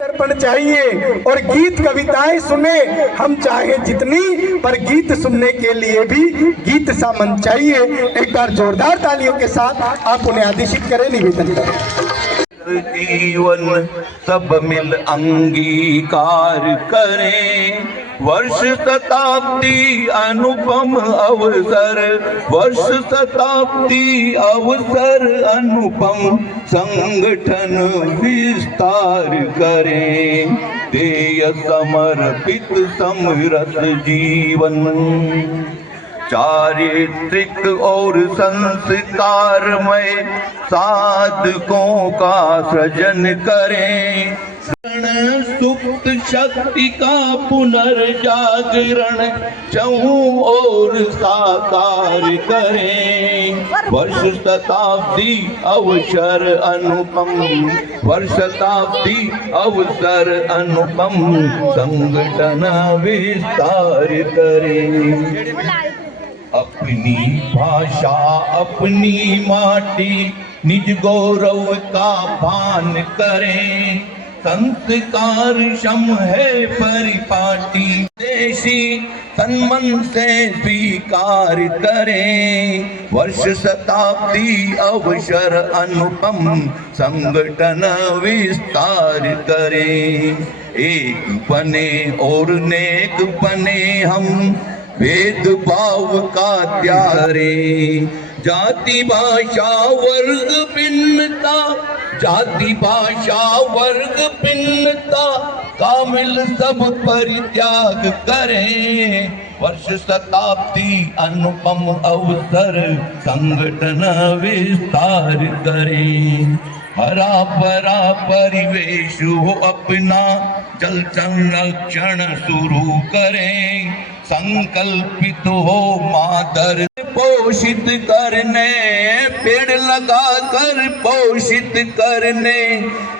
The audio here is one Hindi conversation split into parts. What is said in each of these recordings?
दर्पण चाहिए और गीत कविताएं सुने हम चाहे जितनी, पर गीत सुनने के लिए भी गीत सा मन चाहिए। एक बार जोरदार तालियों के साथ आप उन्हें आदेशित करें, निवेदन करें। जीवन सब मिल अंगीकार करें, वर्ष शताब्दी अनुपम अवसर, वर्ष शताब्दी अवसर अनुपम संगठन विस्तार करें, देय समर्पित समरस जीवन, चारित्रिक और संस्कारमय साधकों का सृजन करें, सुप्त शक्ति का पुनर्जागरण चहुं ओर साकार करें, वर्ष शताब्दी अवसर अनुपम, वर्ष शताब्दी अवसर अनुपम संगठन विस्तार करें। अपनी भाषा अपनी माटी निज गौरव का भान करें, संस्कार क्षम है परिपाटी देशी तन्मन से स्वीकार करें, वर्ष शताब्दी अवसर अनुपम संगठन विस्तार करें, एक बने और नेक बने हम, भेदभाव का त्याग करें, जाति भाषा वर्ग भिन्नता, जाति भाषा वर्ग भिन्नता कामिल सब परित्याग करें, वर्ष शताब्दी अनुपम अवसर संगठन विस्तार करें, हरा भरा परिवेश हो अपना जल संरक्षण शुरू करें, संकल्पित हो मातर पोषित करने, पेड़ लगा कर पोषित करने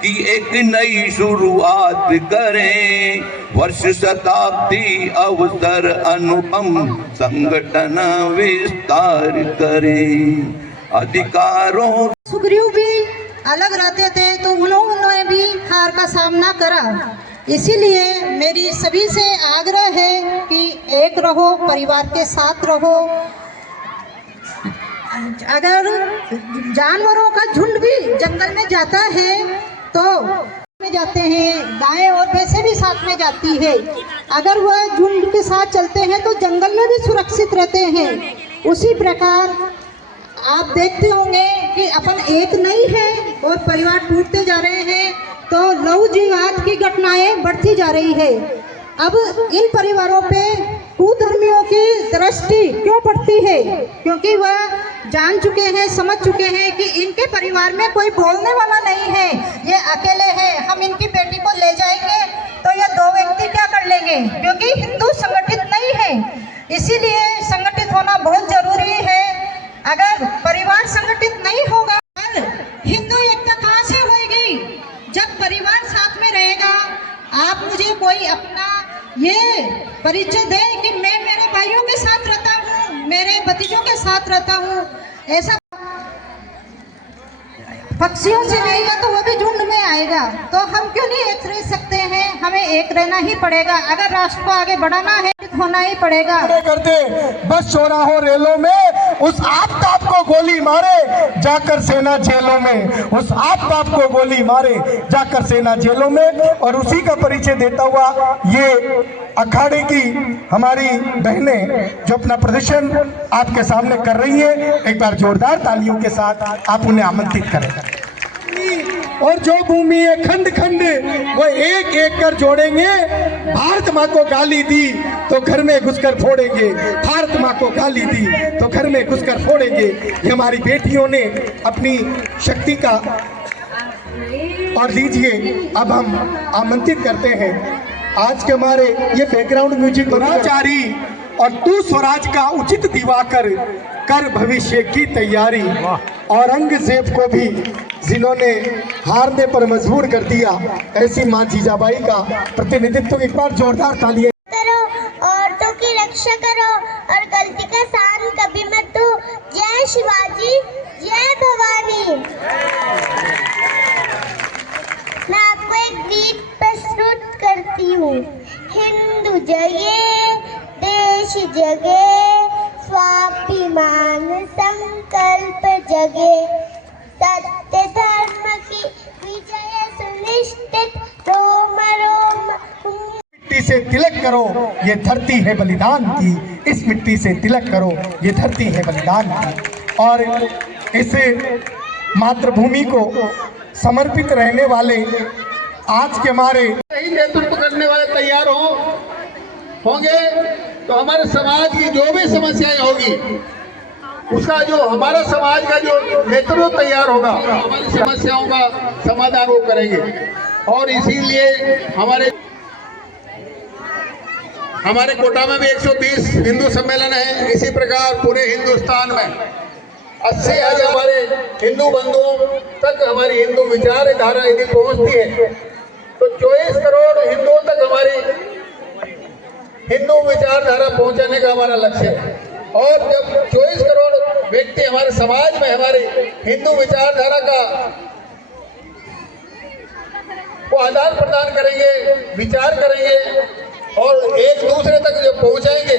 की एक नई शुरुआत करें, वर्ष शताब्दी अवसर अनुपम संगठन विस्तार करें, अधिकारों। सुग्रीव भी अलग रहते थे तो उन्होंने भी हार का सामना करा, इसीलिए मेरी सभी से आग्रह है कि एक रहो, परिवार के साथ रहो। अगर जानवरों का झुंड भी जंगल में जाता है तो में जाते हैं, गायें और भैंसें भी साथ में जाती है, अगर वह झुंड के साथ चलते हैं तो जंगल में भी सुरक्षित रहते हैं। उसी प्रकार आप देखते होंगे कि अपन एक नहीं है और परिवार टूटते जा रहे हैं, तो लव जिहाद की घटनाएं बढ़ती जा रही है। अब इन परिवारों पे कुधर्मियों की दृष्टि क्यों पड़ती है? क्योंकि वह जान चुके हैं, समझ चुके हैं कि इनके परिवार में कोई बोलने वाला नहीं है, ये अकेले हैं, हम इनकी बेटी को ले जाएंगे तो ये दो व्यक्ति क्या कर लेंगे, क्योंकि हिंदू संगठित नहीं है। इसीलिए संगठित होना बहुत जरूरी है। अगर परिवार संगठित नहीं होगा, हिंदू एकता कहाँ से होगी? जब परिवार साथ में रहेगा। आप मुझे कोई अपना ये परिचय दे कि मैं मेरे भाइयों के साथ रहता हूँ, मेरे भतीजों के साथ रहता हूँ, ऐसा पक्षियों से आएगा तो वो भी झुंड में आएगा, तो हम क्यों नहीं एक रह सकते हैं? हमें एक रहना ही पड़ेगा। अगर राष्ट्र को आगे बढ़ाना है होना ही पड़ेगा। करते बस चौराहों रेलों में उस आफताब को गोली मारे जाकर सेना जेलों में, उस आफताब को गोली मारे जाकर सेना जेलों में। और उसी का परिचय देता हुआ ये अखाड़े की हमारी बहनें जो अपना प्रदर्शन आपके सामने कर रही है, एक बार जोरदार तालियों के साथ आप उन्हें आमंत्रित करें। और जो भूमि है खंड खंड वो एक एक कर जोड़ेंगे, भारत माँ को गाली दी तो घर में घुसकर फोड़ेंगे, भारत माँ को गाली दी तो घर में घुसकर फोड़ेंगे। ये हमारी बेटियों ने अपनी शक्ति का। और लीजिए अब हम आमंत्रित करते हैं आज के हमारे ये बैकग्राउंड म्यूजिक दुराचारी और तू स्वराज का उचित दिवाकर कर भविष्य की तैयारी। औरंगजेब को भी जिन्होंने हारने पर मजबूर कर दिया, ऐसी माँ जीजाबाई का प्रतिनिधित्व। एक बार जोरदार तालियां। करो, औरतों की रक्षा करो और गलती का सहन कभी मत दो। जय शिवाजी, जय भवानी। मैं आपको एक गीत हूँ। हिंदू जगे, देश जगे, स्वाभिमान संकल्प जगे, सत्य धर्म की विजय सुनिश्चित, रोम रोम मिट्टी से तिलक करो, ये धरती है बलिदान की। इस मिट्टी से तिलक करो, ये धरती है बलिदान की। और इस मातृभूमि को समर्पित रहने वाले आज के हमारे सही नेतृत्व करने वाले तैयार होंगे तो हमारे समाज की जो भी समस्याएं होगी उसका जो हमारा समाज का जो नेतृत्व तैयार होगा, हमारी समस्याओं का समाधान वो करेंगे। और इसीलिए हमारे कोटा में भी 130 हिंदू सम्मेलन है। इसी प्रकार पूरे हिंदुस्तान में 80,000 हमारे हिंदू बंधुओं तक हमारी हिंदू विचारधारा यदि पहुंचती है तो 24 करोड़ हिंदुओं तक हमारी हिंदू विचारधारा पहुंचाने का हमारा लक्ष्य है। और जब 24 करोड़ व्यक्ति हमारे समाज में हमारी हिंदू विचारधारा का वो आदान प्रदान करेंगे, विचार करेंगे और एक दूसरे तक जब पहुंचाएंगे